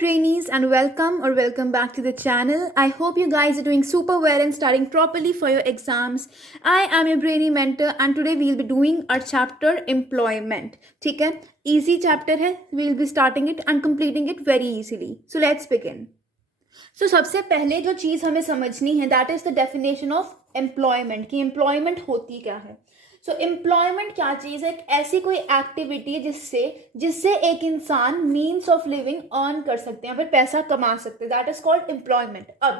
trainees, and welcome back to the channel. I hope you guys are doing super well and studying properly for your exams. I am your brainy mentor, and today we'll be doing our chapter employment. ठीक है, easy chapter है. We'll be starting it and completing it very easily. So let's begin. So सबसे पहले जो चीज़ हमें समझनी है that is the definition of employment कि employment होती क्या है. सो एम्प्लॉयमेंट क्या चीज़ है? एक ऐसी कोई एक्टिविटी जिससे जिससे एक इंसान मीन्स ऑफ लिविंग अर्न कर सकते हैं, फिर पैसा कमा सकते हैं. That is called employment. अब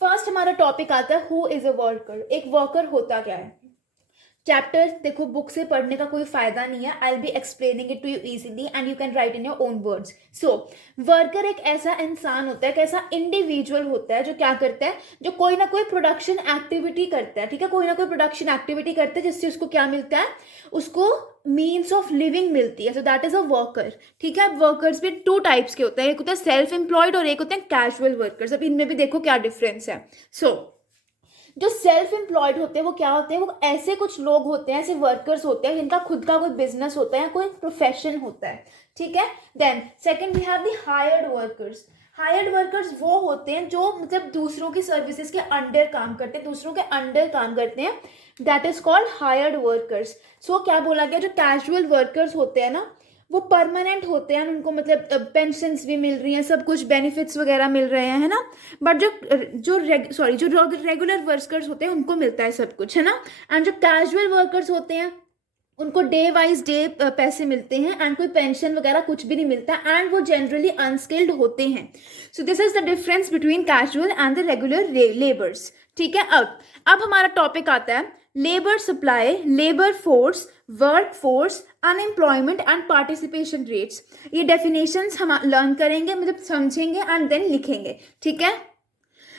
फर्स्ट हमारा टॉपिक आता है हु इज अ वर्कर. एक वर्कर होता क्या है? चैप्टर देखो बुक से पढ़ने का कोई फायदा नहीं है. I will be explaining it to you easily and you can write in your own words. So worker एक ऐसा इंसान होता है, एक ऐसा इंडिविजुअल होता है जो क्या करता है, जो कोई ना कोई प्रोडक्शन एक्टिविटी करता है. ठीक है, कोई ना कोई प्रोडक्शन एक्टिविटी करता है जिससे उसको क्या मिलता है, उसको मीन्स ऑफ लिविंग मिलती है. सो दैट इज अ वर्कर. ठीक है, वर्कर्स भी टू टाइप्स के होते हैं, एक होता है सेल्फ एम्प्लॉयड और एक होते हैं कैजुअल वर्कर्स. अब इनमें भी देखो क्या डिफरेंस है. सो जो सेल्फ एम्प्लॉयड होते हैं वो क्या होते हैं, वो ऐसे कुछ लोग होते हैं, ऐसे वर्कर्स होते हैं जिनका खुद का कोई बिजनेस होता है या कोई प्रोफेशन होता है. ठीक है, then second we have the hired workers. Hired workers वो होते हैं जो मतलब दूसरों की सर्विसेज के अंडर काम करते हैं, दूसरों के अंडर काम करते हैं. That is called hired workers. So क्या बोला गया, जो कैजुअल वर्कर्स होते हैं ना वो परमानेंट होते हैं, उनको मतलब पेंशन्स भी मिल रही हैं, सब कुछ बेनिफिट्स वगैरह मिल रहे हैं, है ना. बट जो रेगुलर वर्कर्स होते हैं उनको मिलता है सब कुछ, है ना. एंड जो कैजुअल वर्कर्स होते हैं उनको डे वाइज डे पैसे मिलते हैं एंड कोई पेंशन वगैरह कुछ भी नहीं मिलता एंड वो जनरली अनस्किल्ड होते हैं. So this is the difference between casual and the regular labours. ठीक है, अब हमारा टॉपिक आता है labour supply, labour force, work force, unemployment and participation rates. ये डेफिनेशंस हम लर्न करेंगे, मतलब समझेंगे एंड देन लिखेंगे. ठीक है,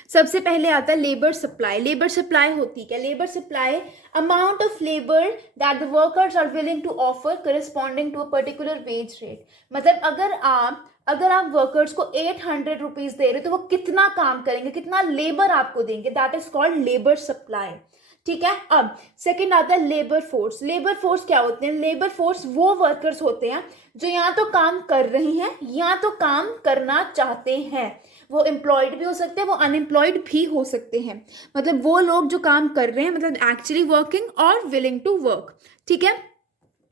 सबसे पहले आता है लेबर सप्लाई. लेबर सप्लाई होती क्या? Labour supply amount of labour that the workers are willing to offer corresponding to a particular wage rate. मतलब अगर आप वर्कर्स को 800 रुपीज दे रहे हो तो वो कितना काम करेंगे, कितना लेबर आपको देंगे, that is called labour supply. ठीक है, अब सेकंड आता है लेबर फोर्स. लेबर फोर्स क्या होते हैं? लेबर फोर्स वो वर्कर्स होते हैं जो या तो काम कर रहे हैं या तो काम करना चाहते हैं. वो एम्प्लॉयड भी हो सकते हैं, वो अनएम्प्लॉयड भी हो सकते हैं. मतलब वो लोग जो काम कर रहे हैं, मतलब एक्चुअली वर्किंग और विलिंग टू वर्क. ठीक है,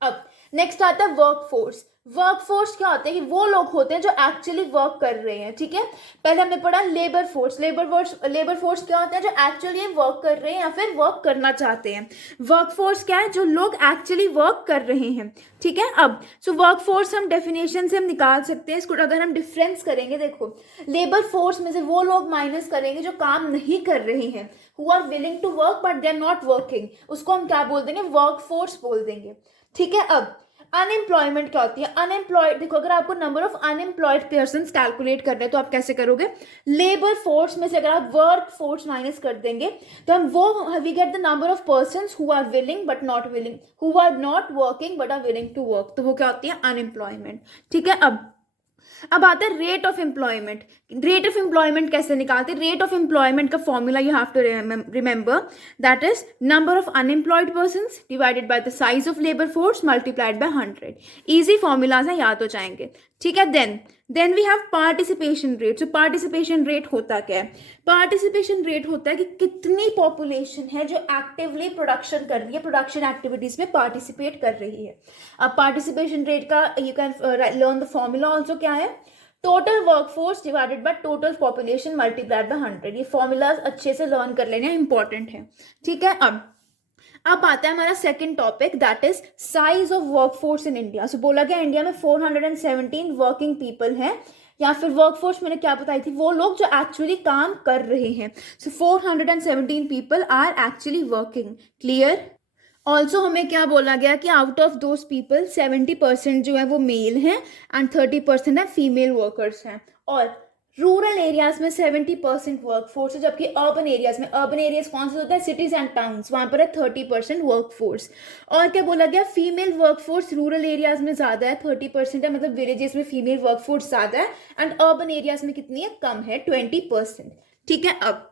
अब नेक्स्ट आता है वर्क फोर्स. वर्क फोर्स क्या होते हैं कि वो लोग होते हैं जो एक्चुअली वर्क कर रहे हैं. ठीक है, पहले हमने पढ़ा लेबर फोर्स. लेबर फोर्स क्या होता है? जो एक्चुअली वर्क कर रहे हैं या फिर वर्क करना चाहते हैं. वर्क फोर्स क्या है? जो लोग एक्चुअली वर्क कर रहे हैं. ठीक है, अब सो वर्क फोर्स हम डेफिनेशन से हम निकाल सकते हैं इसको. अगर हम डिफरेंस करेंगे, देखो लेबर फोर्स में से वो लोग माइनस करेंगे जो काम नहीं कर रहे हैं, who are willing to work but they are not working, उसको हम क्या बोल देंगे? वर्क फोर्स बोल देंगे. ठीक है, अब अनएम्प्लॉयमेंट क्या होती है? अनएम्प्लॉयड, देखो अगर आपको number of unemployed person calculate करना है तो आप कैसे करोगे? लेबर फोर्स में से अगर आप वर्क फोर्स माइनस कर देंगे तो हम वो we get the number of person who are willing but not willing, who are not working but are willing to work. तो वो क्या होती है? अनएम्प्लॉयमेंट. ठीक है, अब आता है rate of employment. Rate of employment कैसे निकालते हैं? रेट ऑफ एम्प्लॉयमेंट का formula you have to remember, that is number of unemployed persons divided by the size of labour force multiplied by 100. Easy formulas हैं, याद हो जाएंगे. ठीक है, then we have participation rate. So participation rate होता क्या है? पार्टिसिपेशन रेट होता है कि कितनी पॉपुलेशन है जो एक्टिवली प्रोडक्शन कर रही है, प्रोडक्शन एक्टिविटीज में पार्टिसिपेट कर रही है. अब पार्टिसिपेशन रेट का you can learn the formula also. क्या है? Total workforce divided by total population multiplied by 100. ये फॉर्मूलाज अच्छे से लर्न कर लेने इंपॉर्टेंट है. ठीक है, अब आता है हमारा second topic, that is size of workforce in India. So बोला गया इंडिया में 417 वर्किंग पीपल हैं, या फिर वर्कफोर्स मैंने क्या बताई थी, वो लोग जो एक्चुअली काम कर रहे हैं. So 417 people are actually working. Clear? Also हमें क्या बोला गया कि आउट ऑफ दोज पीपल 70% जो है वो मेल हैं एंड 30% है फीमेल वर्कर्स हैं. और रूरल एरियाज में 70% वर्कफोर्स है, जबकि अर्बन एरियाज कौन से होता है? सिटीज एंड टाउन्स, वहाँ पर है 30% वर्कफोर्स. और क्या बोला गया? फीमेल वर्कफोर्स रूरल एरियाज में ज़्यादा है, 30% है, मतलब विलेजेस में फीमेल वर्कफोर्स ज़्यादा है एंड अर्बन एरियाज में कितनी है? कम है, 20%. ठीक है, अब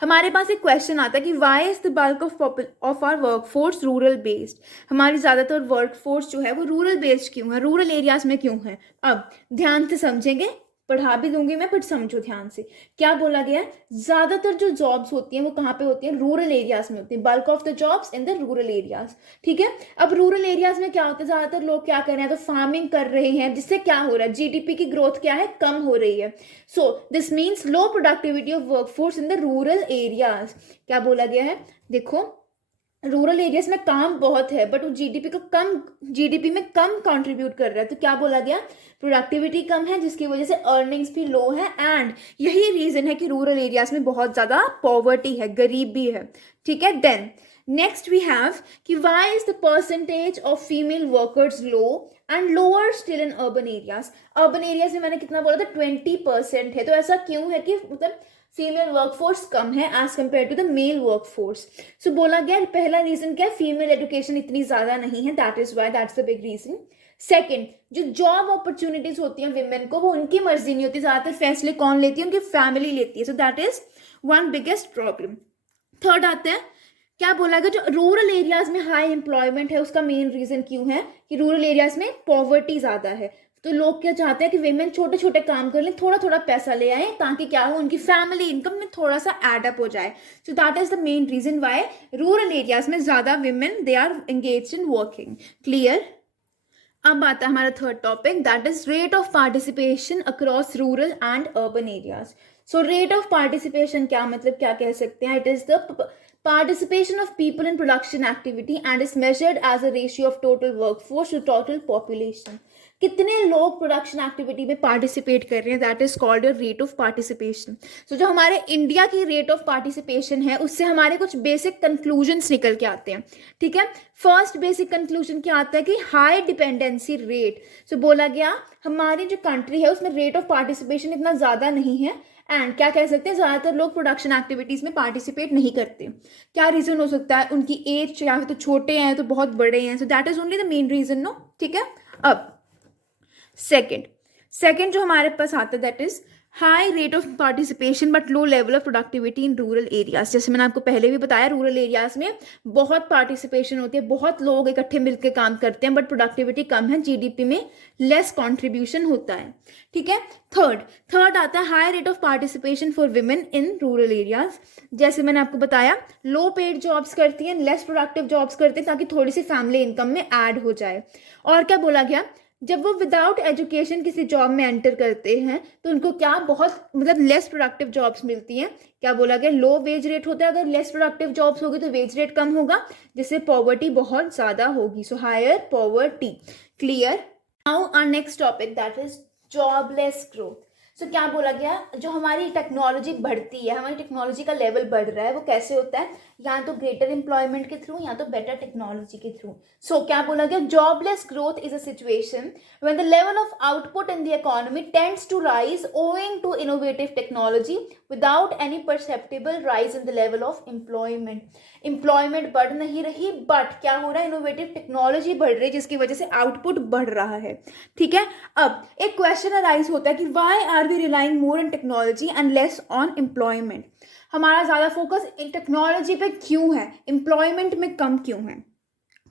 हमारे पास एक क्वेश्चन आता है कि why is the bulk of our workforce rural based. हमारी ज़्यादातर वर्कफोर्स जो है वो रूरल बेस्ड क्यों है, रूरल एरियाज में क्यों है? अब ध्यान से समझेंगे पढ़ा भी दूंगी मैं, बट समझो ध्यान से। क्या बोला गया है? ज्यादातर जो जॉब्स होती हैं वो कहाँ पे होती हैं? रूरल एरियाज में होती हैं। Bulk of the jobs in the rural areas. ठीक है। अब रूरल एरियाज में क्या होता है? ज्यादातर लोग क्या कर रहे हैं? तो फार्मिंग कर रहे हैं, जिससे क्या हो रहा है? जीडीपी की ग्रोथ क्या है? कम हो रही है। So this means low productivity of workforce in the rural areas. क्या बोला गया है? देखो, रूरल एरियाज में काम बहुत है, बट वो जीडीपी में कम कंट्रीब्यूट कर रहा है। तो क्या बोला गया? प्रोडक्टिविटी कम है, जिसकी वजह से अर्निंग्स भी लो है, एंड यही रीजन है कि रूरल एरियाज में बहुत ज्यादा पॉवर्टी है, गरीब भी है। ठीक है। देन नेक्स्ट वी हैव कि why is the percentage of female workers low and lower still in urban areas. Urban areas में मैंने कितना बोला था? 20% है। तो ऐसा क्यों है कि मतलब फीमेल वर्कफोर्स कम है as compared to the male workforce? So बोला गया पहला रीजन क्या है? फीमेल एजुकेशन इतनी ज्यादा नहीं है, that is why, that's the big reason. Second, जो जॉब अपॉर्चुनिटीज होती हैं विमेन को, वो उनकी मर्जी नहीं होती, ज्यादातर फैसले कौन लेती है? उनकी फैमिली लेती है। सो that is one biggest problem. Third आते हैं, क्या बोला गया? जो रूरल एरियाज में हाई एम्प्लॉयमेंट है, उसका मेन रीजन क्यों है कि रूरल एरियाज में पॉवर्टी ज्यादा है। तो लोग क्या चाहते हैं कि विमेन छोटे छोटे काम कर लें, थोड़ा थोड़ा पैसा ले आए, ताकि क्या हो? उनकी फैमिली इनकम में थोड़ा सा एड अप हो जाए। So that is the main reason why rural areas में ज्यादा women they are engaged in working. Clear? अब आता है हमारा third topic, that is rate of participation across rural and urban areas. So rate of participation क्या मतलब, क्या कह सकते हैं? It is the participation of people in production activity and is measured as a ratio of total workforce to total population. कितने लोग production activity में participate कर रहे हैं, that is called a rate of participation. So जो हमारे India की rate of participation है, उससे हमारे कुछ बेसिक कंक्लूजन्स निकल के आते हैं। ठीक है। फर्स्ट बेसिक कंक्लूजन क्या आता है कि हाई डिपेंडेंसी रेट। सो बोला गया हमारी जो कंट्री है उसमें रेट ऑफ पार्टिसिपेशन इतना ज़्यादा नहीं है, एंड क्या कह सकते हैं? ज़्यादातर लोग प्रोडक्शन एक्टिविटीज़ में पार्टिसिपेट नहीं करते। क्या रीज़न हो सकता है? उनकी एज या तो छोटे हैं तो बहुत बड़े हैं। So that is only the main reason. No, ठीक है। अब सेकेंड जो हमारे पास आता है, that is high rate of participation but low level of productivity in rural areas. जैसे मैंने आपको पहले भी बताया, रूरल एरियाज में बहुत पार्टिसिपेशन होती है, बहुत लोग इकट्ठे मिलकर काम करते हैं, बट प्रोडक्टिविटी कम है, जीडीपी में लेस कंट्रीब्यूशन होता है। ठीक है। थर्ड आता है high rate of participation for women in rural areas. जैसे मैंने आपको बताया, लो पेड जॉब्स करती हैं, लेस प्रोडक्टिव जॉब्स करते हैं, ताकि थोड़ी सी फैमिली इनकम में ऐड हो जाए। और क्या बोला गया? जब वो विदाउट एजुकेशन किसी जॉब में एंटर करते हैं तो उनको क्या बहुत मतलब लेस प्रोडक्टिव जॉब्स मिलती हैं। क्या बोला गया? लो वेज रेट होता है। अगर लेस प्रोडक्टिव जॉब्स होगी तो वेज रेट कम होगा, जिससे पॉवर्टी बहुत ज़्यादा होगी। So higher poverty. Clear? Now our next topic, that is jobless growth. So क्या बोला गया? जो हमारी टेक्नोलॉजी बढ़ती है, हमारी टेक्नोलॉजी का लेवल बढ़ रहा है, वो कैसे होता है? या तो ग्रेटर एम्प्लॉयमेंट के थ्रू या तो बेटर टेक्नोलॉजी के थ्रू। सो क्या बोला गया? Jobless growth is a situation when the level of output in the economy tends to rise owing to innovative technology without any perceptible rise in the level of employment. Employment बढ़ नहीं रही, but क्या हो रहा है? Innovative technology बढ़ रही है, जिसकी वजह से आउटपुट बढ़ रहा है। ठीक है। अब एक क्वेश्चन अराइज होता है कि why are we relying more on technology and less on employment? हमारा ज़्यादा फोकस टेक्नोलॉजी पे क्यों है, एम्प्लॉयमेंट में कम क्यों है?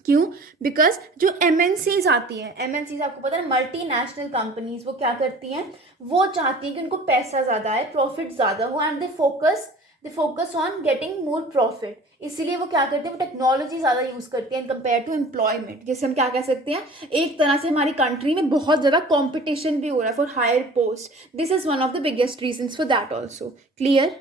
क्यों? बिकॉज जो एमएनसीज आती हैं, एमएनसीज आपको पता है मल्टीनेशनल कंपनीज, वो क्या करती हैं? वो चाहती हैं कि उनको पैसा ज़्यादा आए, प्रॉफिट ज़्यादा हो, and they focus on getting more profit. इसीलिए वो क्या करते हैं? वो टेक्नोलॉजी ज़्यादा यूज़ करती हैं इन कंपेयर टू एम्प्लॉयमेंट। जैसे हम क्या कह सकते हैं, एक तरह से हमारी कंट्री में बहुत ज़्यादा कॉम्पिटिशन भी हो रहा है for higher post. This is one of the biggest reasons for that also. Clear?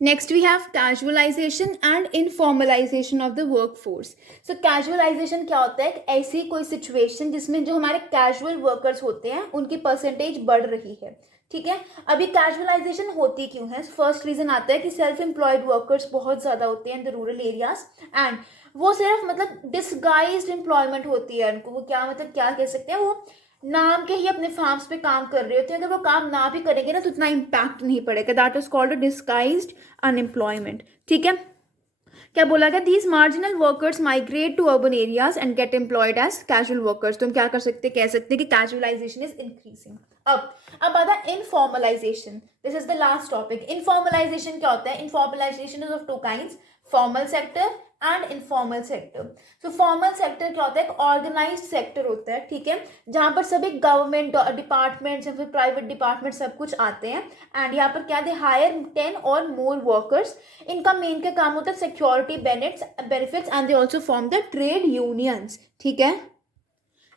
Next we have casualization and informalization of the work force. So casualization क्या होता है? ऐसी कोई सिचुएशन जिसमें जो हमारे कैजुअल वर्कर्स होते हैं उनकी परसेंटेज बढ़ रही है। ठीक है। अभी कैजुअलाइजेशन होती क्यों है? फर्स्ट रीजन आता है कि सेल्फ एम्प्लॉयड वर्कर्स बहुत ज़्यादा होते हैं in the rural areas, and वो सिर्फ मतलब डिसगाइज्ड एम्प्लॉयमेंट होती है उनको। वो क्या मतलब क्या कह सकते हैं, वो नाम के ही अपने फार्म्स पे काम कर रहे होते हैं। अगर वो काम ना भी करेंगे ना तो इतना इम्पैक्ट नहीं पड़ेगा। That is called a disguised unemployment. ठीक है। क्या बोला गया? These marginal workers migrate to urban areas and get employed as casual workers. तो हम क्या कर सकते हैं? कह सकते हैं कि कैजुअलाइजेशन इज इंक्रीजिंग। अब आता है informalisation. This is the last topic. Informalisation क्या होता है? Informalisation is of two kinds, formal sector and informal sector. So formal sector क्या होता है? एक ऑर्गेनाइज्ड सेक्टर होता है, ठीक है, जहाँ पर सभी गवर्नमेंट डिपार्टमेंट्स या फिर प्राइवेट डिपार्टमेंट सब कुछ आते हैं। एंड यहाँ पर क्या, दे हायर 10 और मोर वर्कर्स। इनका मेन क्या काम होता है? Security benefits and they also form the trade unions, ठीक है।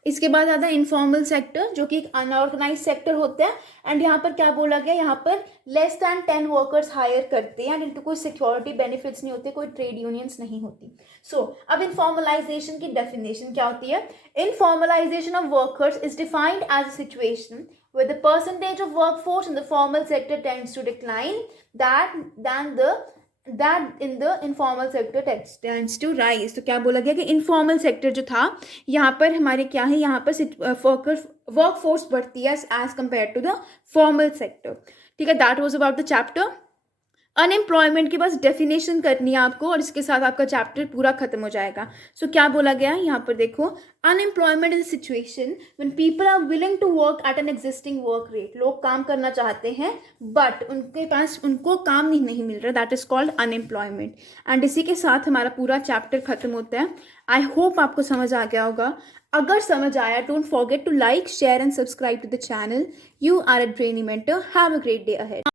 इसके बाद आता है इनफॉर्मल सेक्टर, जो कि एक अनऑर्गेनाइज सेक्टर होता है। एंड यहाँ पर क्या बोला गया? यहाँ पर लेस दैन 10 वर्कर्स हायर करते हैं एंड इनको कोई सिक्योरिटी बेनिफिट्स नहीं होते, कोई ट्रेड यूनियंस नहीं होती। सो अब इनफॉर्मलाइजेशन की डेफिनेशन क्या होती है? Informalization of workers is defined as a situation where the percentage of workforce in the formal sector tends to decline that in the informal sector tends to rise। तो क्या बोला गया कि इनफॉर्मल सेक्टर जो था, यहाँ पर हमारे क्या है, यहाँ पर वर्कफोर्स बढ़ती है as compare to the formal sector, ठीक है। That was about the chapter unemployment. की बस डेफिनेशन करनी है आपको और इसके साथ आपका चैप्टर पूरा खत्म हो जाएगा। सो क्या बोला गया है यहाँ पर देखो, unemployment is a situation when people are willing to work at an existing work rate. लोग काम करना चाहते हैं बट उनको काम नहीं मिल रहा, that is called unemployment. And इसी के साथ हमारा पूरा चैप्टर खत्म होता है। आई होप आपको समझ आ गया होगा। अगर समझ आया, don't forget to like, share and subscribe to the channel. You are a brainy mentor. Have a great day ahead.